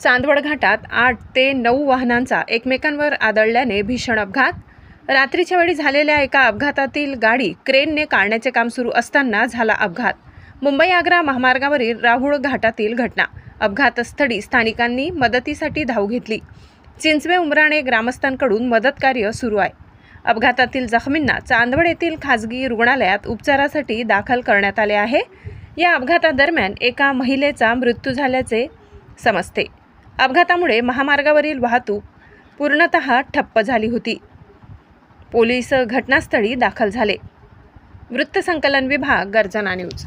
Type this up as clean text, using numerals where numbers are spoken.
चांदवड घाटात 8 ते 9 वाहनांचा एकमेकांवर आदळल्याने भीषण अपघात। रात्रीच्या वेळी झालेल्या एका अपघातातील गाडी क्रेनने काढण्याचे काम सुरू असताना झाला अपघात। मुंबई-आग्रा महामार्गावरील राहुळ घाटातील घटना। अपघातस्थळी स्थानिकांनी मदतीसाठी धाव घेतली। चिंचवे उमराणे ग्रामस्थांकडून मदत कार्य सुरू आहे। अपघातातील जखमींना चांदवड येथील खासगी रुग्णालयात उपचारासाठी दाखल करण्यात आले आहे। या अपघातादरम्यान एका महिलेचा मृत्यू झाल्याचे समजते। अपघातामुळे महामार्गावरील वाहतूक पूर्णतः ठप्प झाली होती। पोलीस घटनास्थळी दाखल झाले। वृत्तसंकलन विभाग, गर्जना न्यूज।